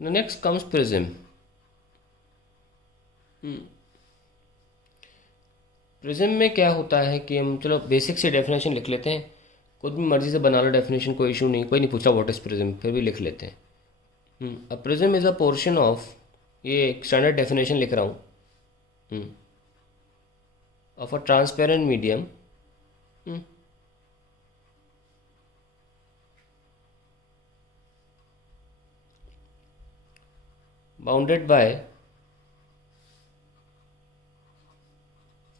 Next comes prism. Prism में क्या होता है कि हम चलो बेसिक से डेफिनेशन लिख लेते हैं, खुद भी मर्जी से बना लो डेफिनेशन, कोई इशू नहीं, कोई नहीं पूछा व्हाट इज प्रिज्म, फिर भी लिख लेते हैं। A prism is a portion of, ये एक स्टैंडर्ड डेफिनेशन लिख रहा हूँ, of a transparent medium bounded by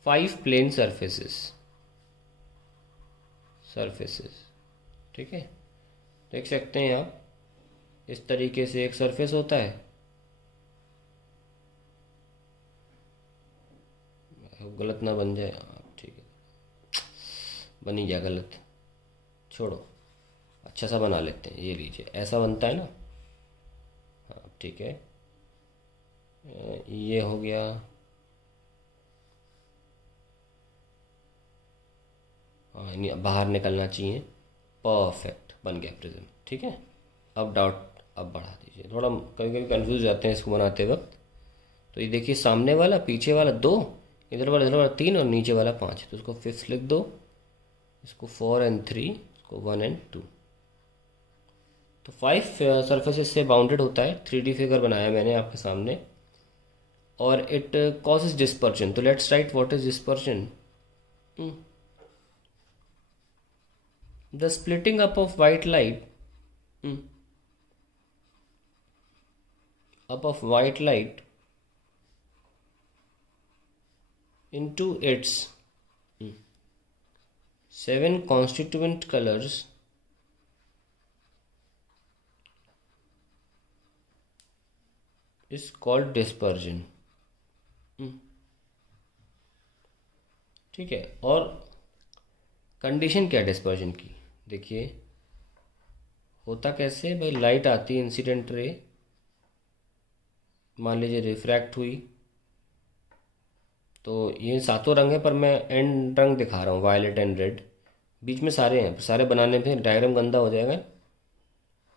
5 plane surfaces. ठीक है, देख सकते हैं आप, इस तरीके से एक सरफेस होता है, गलत ना बन जाए आप, ठीक है, बन ही गया गलत, छोड़ो, अच्छा सा बना लेते हैं, ये लीजिए ऐसा बनता है ना। हाँ ठीक है, ये हो गया, हाँ नहीं बाहर निकलना चाहिए, परफेक्ट बन गया प्रिज्म। ठीक है, अब डाउट अब बढ़ा दीजिए, थोड़ा कभी कभी कंफ्यूज जाते हैं इसको बनाते वक्त। तो ये देखिए, सामने वाला पीछे वाला 2, इधर वाला 3 और नीचे वाला 5, तो इसको 5 लिख दो, इसको 4 एंड 3, इसको 1 एंड 2। तो 5 सरफेसेस से बाउंडेड होता है, 3D फिगर बनाया मैंने आपके सामने, और इट कॉजेज डिस्पर्शन। तो let's write what is dispersion. The splitting up of white light, up of white light into its 7 constituent colors is called dispersion। ठीक है, और कंडीशन क्या डिस्पर्जन की, देखिए होता कैसे भाई, लाइट आती है, इंसिडेंट रे मान लीजिए रिफ्रैक्ट हुई, तो ये सातों रंग है पर मैं एंड रंग दिखा रहा हूँ, वायलेट एंड रेड, बीच में सारे हैं, सारे बनाने में डायग्राम गंदा हो जाएगा।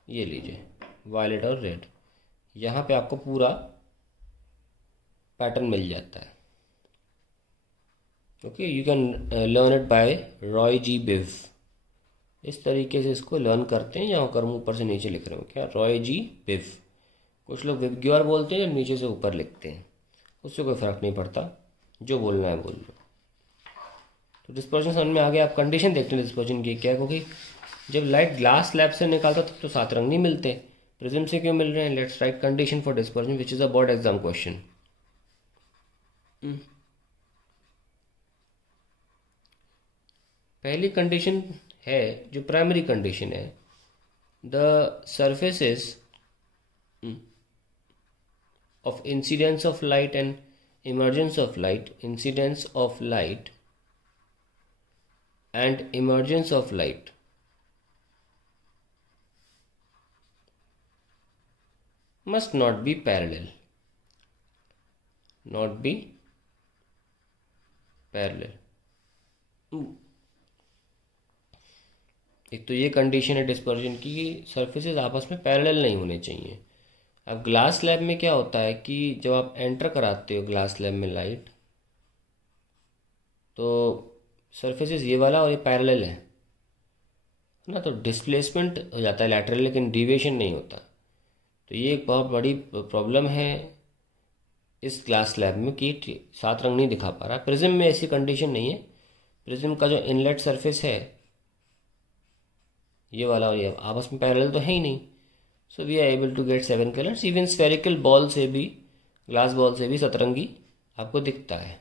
ये लीजिए वायलेट और रेड, यहाँ पे आपको पूरा पैटर्न मिल जाता है। Okay, you can learn it by Roy G Biv, इस तरीके से इसको लर्न करते हैं, यहाँ कर ऊपर से नीचे लिख रहे हो क्या, रॉय जी बिव। कुछ लोग विबग्योर बोलते हैं, नीचे से ऊपर लिखते हैं, उससे कोई फ़र्क नहीं पड़ता, जो बोलना है बोल लो। तो डिस्पर्जन समझ में आ गया। आप कंडीशन देखते हैं डिस्पर्जन की क्या, क्योंकि जब लाइट ग्लास स्लैब से निकालता तब तो 7 रंग नहीं मिलते, प्रिज्म से क्यों मिल रहे हैं। Let's write condition for dispersion which is a board exam question. पहली कंडीशन है जो प्राइमरी कंडीशन है, the surfaces of incidence of light and emergence of light, incidence of light and emergence of light must not be parallel, not be parallel। एक तो ये condition है dispersion की, surfaces आपस में पैरेलल नहीं होने चाहिए। अब ग्लास स्लैब में क्या होता है कि जब आप एंटर कराते हो ग्लास स्लैब में लाइट, तो सरफेसेस ये वाला और ये पैरेलल है ना, तो डिस्प्लेसमेंट हो जाता है लैटरल, लेकिन डिविएशन नहीं होता। तो ये एक बहुत बड़ी प्रॉब्लम है इस ग्लास स्लैब में कि 7 रंग नहीं दिखा पा रहा। प्रिज्म में ऐसी कंडीशन नहीं है, प्रिज्म का जो इनलेट सरफेस है ये वाला और ये आपस में पैरेलल तो है ही नहीं, so we are able to get 7 colours. Even spherical ball से भी, ग्लास बॉल से भी सतरंगी आपको दिखता है।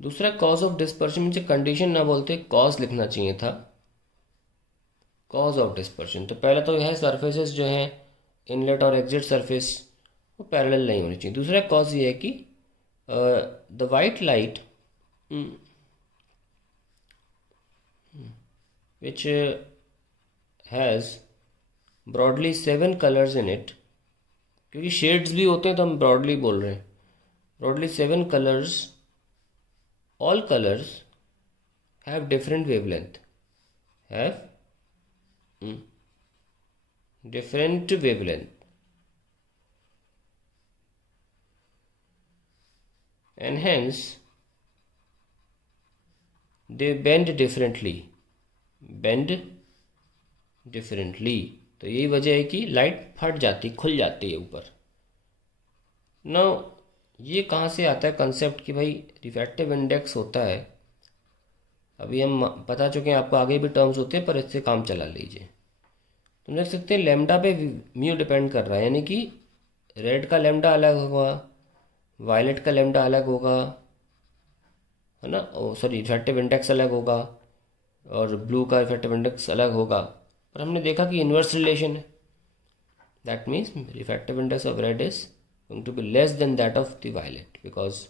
दूसरा कॉज ऑफ डिस्पर्शन, मुझे कंडीशन ना बोलते कॉज लिखना चाहिए था, कॉज ऑफ डिस्पर्शन। तो पहला तो यह है सरफेसेस जो हैं इनलेट और एग्जिट सरफेस वो पैरेलल नहीं होनी चाहिए। दूसरा कॉज ये है कि the white light which has broadly 7 colors in it, क्योंकि शेड्स भी होते हैं तो हम ब्रॉडली बोल रहे हैं, broadly 7 colors, all colors have different wavelength, have different wavelength, and hence they bend differently. तो यही वजह है कि लाइट फट जाती, खुल जाती है ऊपर। ना ये कहाँ से आता है कंसेप्ट कि भाई रिफ्रैक्टिव इंडेक्स होता है, अभी हम बता चुके हैं आपको, आगे भी टर्म्स होते हैं पर इससे काम चला लीजिए। तो देख सकते हैं लैम्डा पे म्यू डिपेंड कर रहा है, यानी कि रेड का लैम्डा अलग होगा, वायलेट का लैम्डा अलग होगा, है ना, सॉरी रिफ्रैक्टिव इंडेक्स अलग होगा, और ब्लू का रिफ्रैक्टिव इंडेक्स अलग होगा। पर हमने देखा कि इन्वर्स रिलेशन है, that means refractive index of red is going to be less than that of the violet, because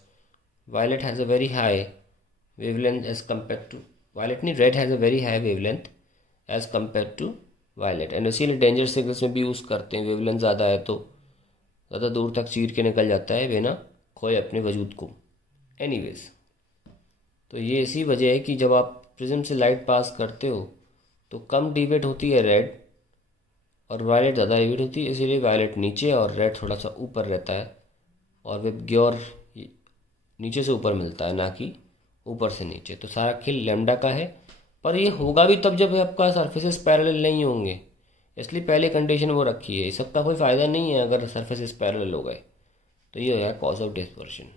violet has a very high wavelength as compare to violet, नहीं red has a very high wavelength as compare to violet, and इसीलिए danger signals में भी use करते हैं। Wavelength ज़्यादा है तो ज़्यादा दूर तक चीर के निकल जाता है बिना खोए अपने वजूद को। एनीवेज, तो ये इसी वजह है कि जब आप प्रिज्म से लाइट पास करते हो तो कम डिवेट होती है रेड, और वायलेट ज़्यादा डिवेट होती है, इसीलिए वायलेट नीचे और रेड थोड़ा सा ऊपर रहता है, और वे ग्योर नीचे से ऊपर मिलता है, ना कि ऊपर से नीचे। तो सारा खेल लैम्डा का है, पर ये होगा भी तब जब आपका सरफेसेस पैरेलल नहीं होंगे, इसलिए पहले कंडीशन वो रखी है। इसका कोई फ़ायदा नहीं है अगर सरफेसेस पैरेलल हो गए, तो ये है कॉज ऑफ डिस्पर्शन।